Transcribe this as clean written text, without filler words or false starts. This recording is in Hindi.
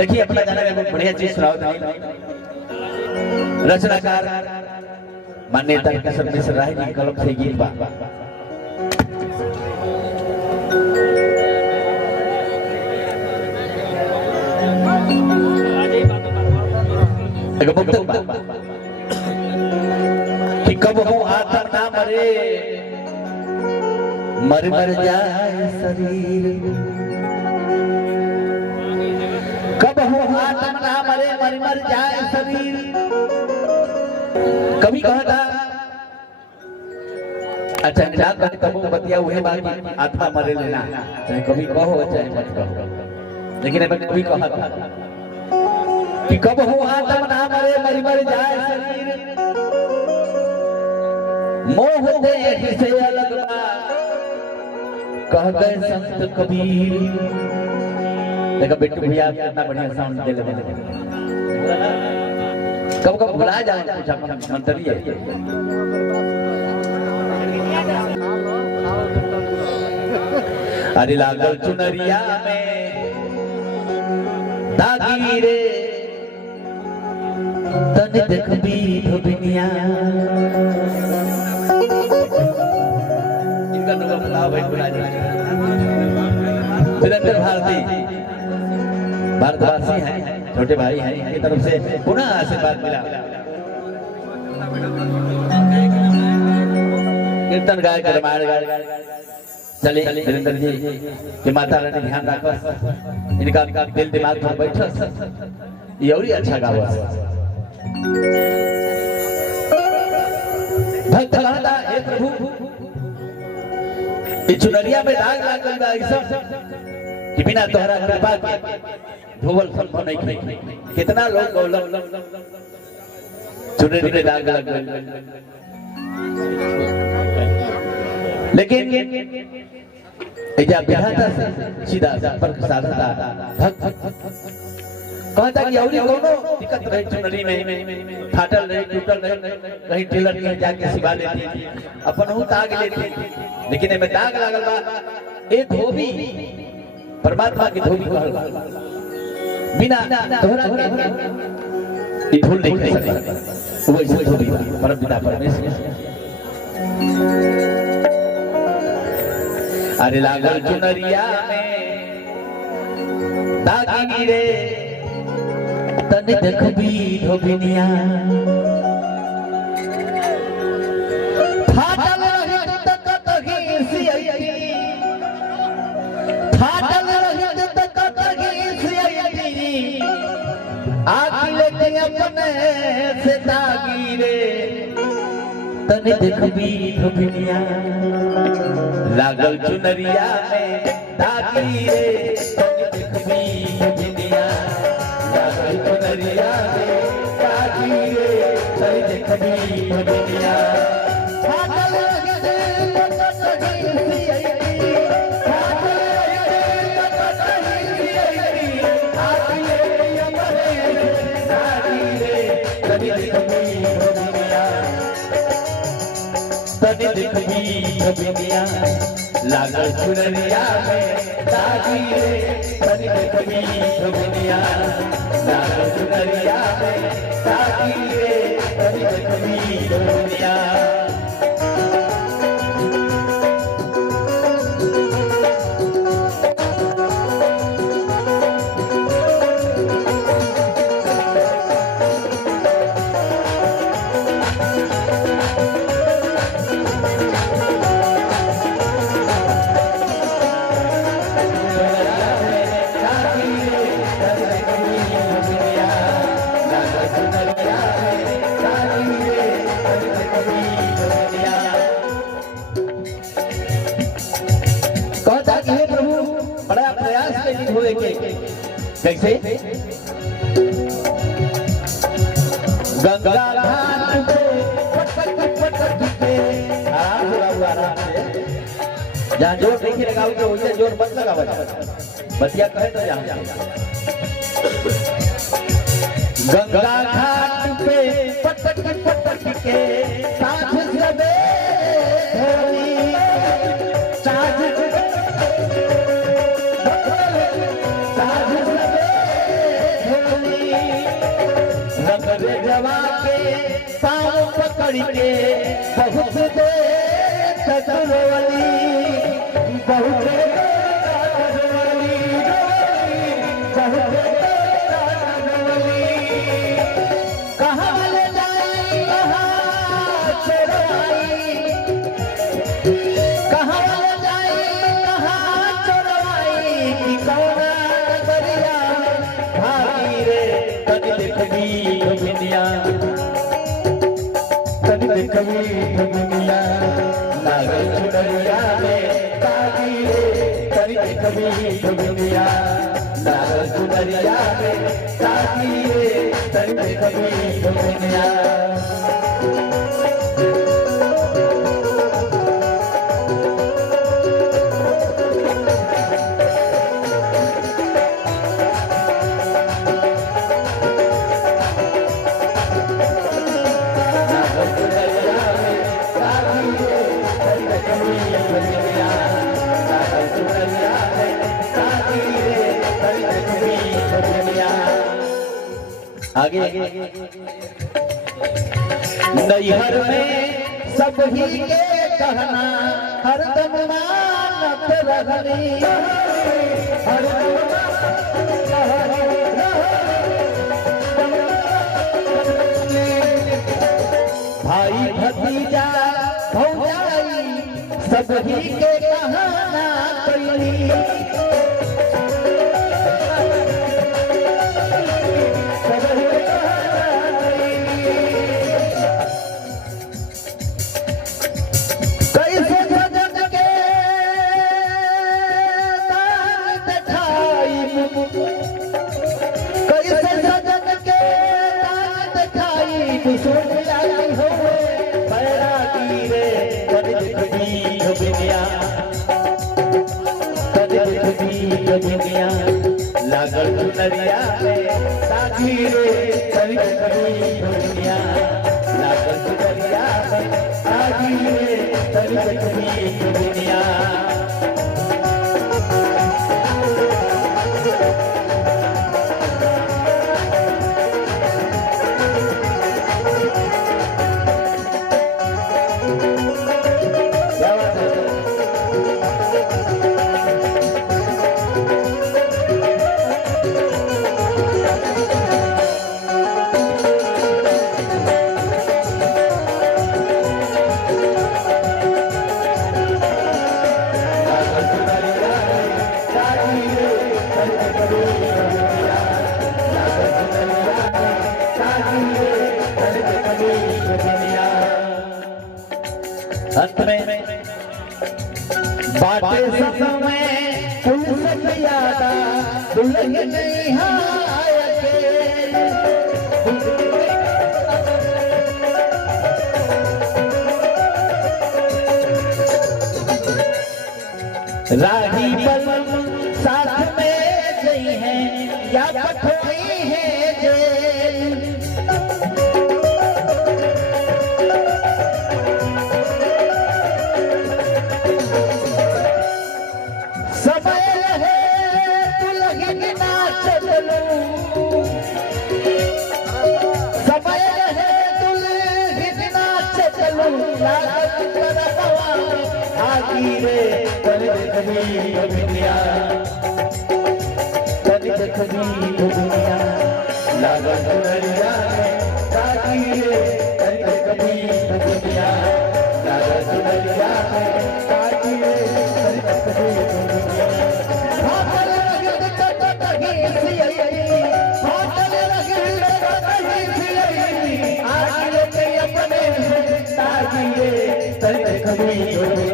देखिए अपना गाना में बहुत बढ़िया चीज सुनाओ। रचनाकार माननीय तारकेश्वर मिश्र राय जी कलम से गीत बा। कि कब हो आत्मा ना मरे मर मर जाए शरीर, कब हो आत्मा ना मरे मर मर जाए शरीर। कभी कहा था अच्छा जान कर कब बतिया हुए बाकी आत्मा मरे लेना, चाहे कभी कहो चाहे मत कहो, लेकिन मैं कभी कहा था कि कब हो आत्मा ना मरे मर मर जाए शरीर। मोह देह से अलग कह गए संत कबीर। देखो बिट्टू भैया कितना बढ़िया साउंड दे ले। कब कब भुला जाए कुछ अपना मंत्री है। अरे लागल चुनरिया में दागी रे तन देखबी धोबिनिया। इनका नाम बताओ भाई बुला जाए। सुरेंद्र भारती भारतवासी हैं, छोटे भाई हैं, इनकी तरफ से पुनः आशीर्वाद मिला। कीर्तन गाय रामायण गाय चले वीरेंद्र जी कि माता रानी ध्यान रखो, इनका दिल दिमाग पर बैठो, ये और अच्छा गावा। भक्त कहता हे प्रभु इस चुनरिया में दाग लागल बा ऐसा कि बिना तोहरा कृपा के धोवल संभव नहीं। कितना लोग गौलम चुनरी में दाग लागल, लेकिन एजा विधाता से सीधा संपर्क साधता भक्त कहता कि औरी कोनो दिक्कत रहे चुनरी में, फाटल रहे टूटल रहे, कहीं टेलर के जाके सिवा लेती अपन हूं दाग लेती, लेकिन एमे दाग लागल बा। ए धोबी परमात्मा की धोबी कहल बा, बिना तोहरा के ई धूल नहीं कर सकता। वो ऐसे धोबी बा परम पिता परमेश्वर। अरे लागल चुनरिया में दागी रे तन देखबी धोबिनिया। फाटल रहित त कतही सियती, फाटल रहित त कतही सियती, आखी लेके अपने से दागी रे तन देखबी धोबिनिया। लागल चुनरिया में दागी रे तन देखबी धोबिनिया। लागल चुनरिया में दागी रे तन देखबी धोबिनिया। फाटल रहित त कतही सियती, फाटल रहित त कतही सियती, आखी लेके अपने से दागी रे तन देखबी धोबिनिया। तन देखबी धोबिनिया। लागल चुनरिया में दागी रे तन देखबी धोबिनिया। लागल चुनरिया में दागी रे तन देखबी धोबिनिया। कैसे गंगा घाट पे पटक के आराम से जहाँ जोर देखिए लगाओ तो वैसे जोर मत लगाओ, बतिया कहे तो जहाँ गंगा घाट पे पटक के साथ सबे दिलवा के पाँव पकड़ के बहुत देर तक रोली, बहुत देर तक रोली, बहुत देर तक रोली। कहाँ ले जाई कहाँ चोरवाई, कहाँ ले जाई कहाँ चोरवाई, कि कौना दरिया भागी रे तनी देखी दुनिया, तनी देखी दुनिया, नागल चुनरिया में भागी रे तनी देखी दुनिया, नागल चुनरिया में भागी रे तनी देखी दुनिया। आगे नैहर में सब ही के कहना हरदम मानत रहनी, भाई भतीजा भौजाई सब ही के कहना कैली, लागल चुनरिया में साथी रे तनी देखी दुनिया, लागल चुनरिया में साथी रे तनी देखी दुनिया। अंत में बातें सब में कुल सब यादा दुल्हन नहीं राही बल साथ में गई हैं या पठोई है जेल, समय रहे दुल्हन नाच चलू, समय रहे दुल्हन नाच चलू, लागत तरवा आगी रे तनी देखी दुनिया, तनी देखी दुनिया, लागत चुनरिया में आगी रे तनी देखी दुनिया, लागत चुनरिया में आगी रे तनी देखी दुनिया। फाटल लगे तो कहीं सियई, फाटल लगे तो कहीं सियई, आगी रे अपने तागी रे तनी देखी दुनिया।